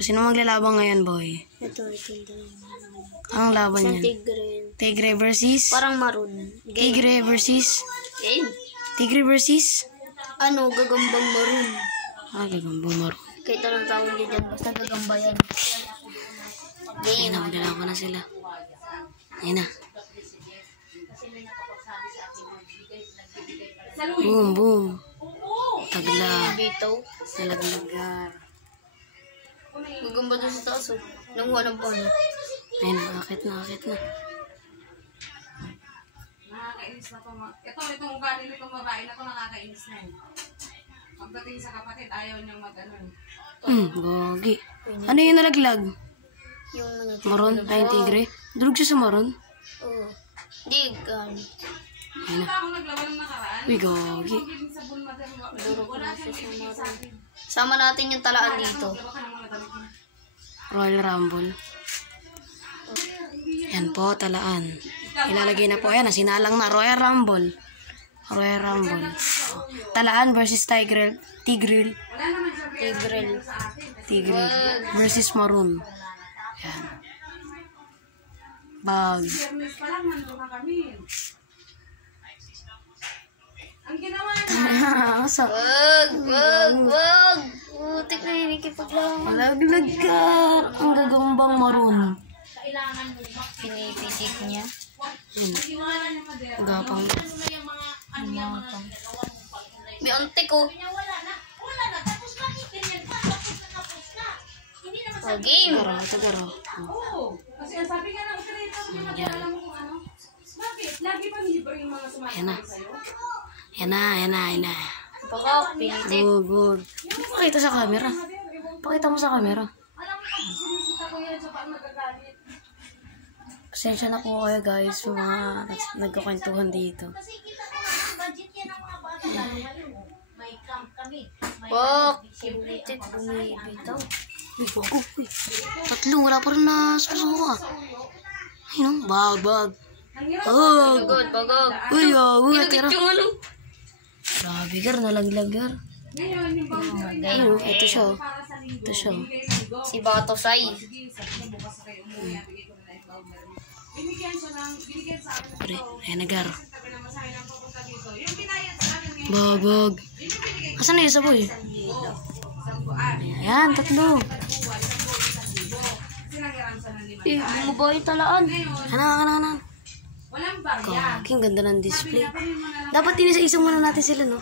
Sino maglalabang ngayon, boy? Ito. Anong laban niyan? Tigre versus? Parang maroon. Tigre versus? Game. Tigre versus? Gagambang maroon. Gagambang maroon. Kahit anong tawag niya dyan, basta gagamba yan. Ayun na, maglalaban na sila. Ayun na. Boom, boom. Tagla. Bitaw. Nalaglagar. Gagamba doon sa taas. Nanguha ng paano. Ayun na, akit na. Nakakainis na ito. Itong ugali nitong babae na ito nakakainis na yun. Pagdating sa kapatid, ayaw niyang mag-ano. Gogi. Ano yung nalaglag? Yung Maroon? Ay, yung tigre? Dulog siya sa maroon? Oo. Di, Ayun na. Uy, gogi. Duro ko na siya sa maroon. Sama natin yung talaan dito. Royal Rumble. Yan po, talaan. Ilalagay na po. Ayan, sinalang na. Royal Rumble. Talaan versus Tigre versus Maroon. Yan. Bag. Ang ginawa niya. Wag! Utik na yun, ikipaglaman. Malaglagar. Ang gagambang Maroon. Pinipitik niya. Gapang. May antik ko. Game. Garo. Kasi ang sabi nga ng operator, hindi alam kung ano. Bakit? Lagi pa libre yung mga sumasabi sa'yo? Yan na. Baka, pinitik. Good. Pakita sa camera. Pakita mo sa camera. Alam mo, pag sinisita ko yan siya pang nagagalit. Pasensya na po kayo guys sa mga nagkukwentuhan dito. May camp kami. Bak! Pinitik, bumibitaw. Uy, bago. Tatlo, wala pa rin na susuka. Ayun, bag. Bagod. Uy, Ginagit yung ano. Grabe, nalaglagar. Ngayon, yung boundary na Ayun, ito siya. Si Bato Sai. binigyan siya ng, binigyan sa akin Pre, ayan nagar. sabi na masahe ng pupunta dito. Yung pinayad sa akin ngayon, Bag. yung binigay Asan na yung isa boy? isang buwan. Ayan, tatlo. Sinagaram sa ng 5. Bumaba yung talaan. Kana. Walang barya. Ang ganda ng display. Sabi mo na lang, Dapat tinisa-isa muna natin sila, no?